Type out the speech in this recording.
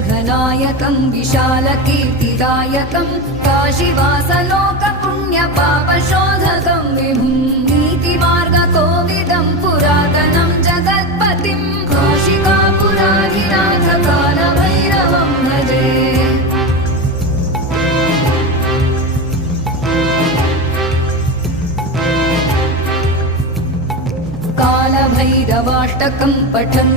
शङ्खनायकं विशालकीर्तिदायकं काशीवासलोकपुण्यपापशोधकं विभुं नीतिमार्गकोविदं पुरातनं जगत्पतिं काशिकापुराधिनाथ कालभैरवं भजे। कालभैरवाष्टकं पठन्